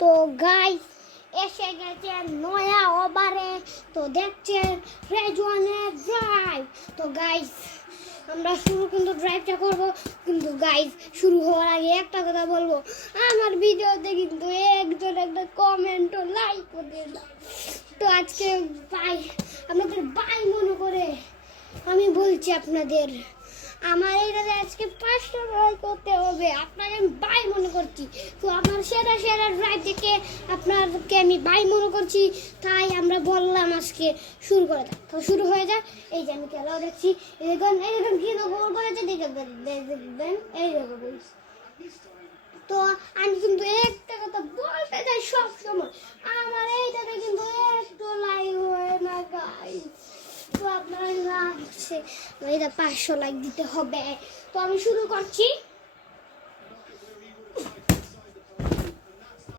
তো গাইস এসে গেছে নয়া ওভারে, তো দেখছেন রেজওয়ানের ড্রাইভ। তো গাইস আমরা শুরু কিন্তু ড্রাইভটা করব, কিন্তু গাইস শুরু হওয়ার আগে একটা কথা বলবো, আমার ভিডিওতে কিন্তু একজন একটা কমেন্ট ও লাইক করে দাও। তো আজকে ভাই আপনাদের ভাই মনে করে আমি বলছি আপনাদের, আমার এইটাতে আজকে 500 লাইক করতে হবে, আপনাকে আমি ভাই মনে করছি। তো আমার সেরা সেরা ড্রাইভ দেখে আপনাদেরকে আমি ভাই মনে করছি, তাই আমরা বললাম আজকে শুরু করে দাও। তো শুরু হয়ে যায়। এই যে আমি খেলাও দেখছি, এই দেখুন কি গোল করেছে, দেখবেন এই দেখুন। তো আমি কিন্তু একটা কথা বলতে চাই সব সময়, আমার এইটাতে কিন্তু একটু লাইক হয় না গাইস। তো আপনারা 500 লাইক দিতে হবে। তো আমি শুরু করছি।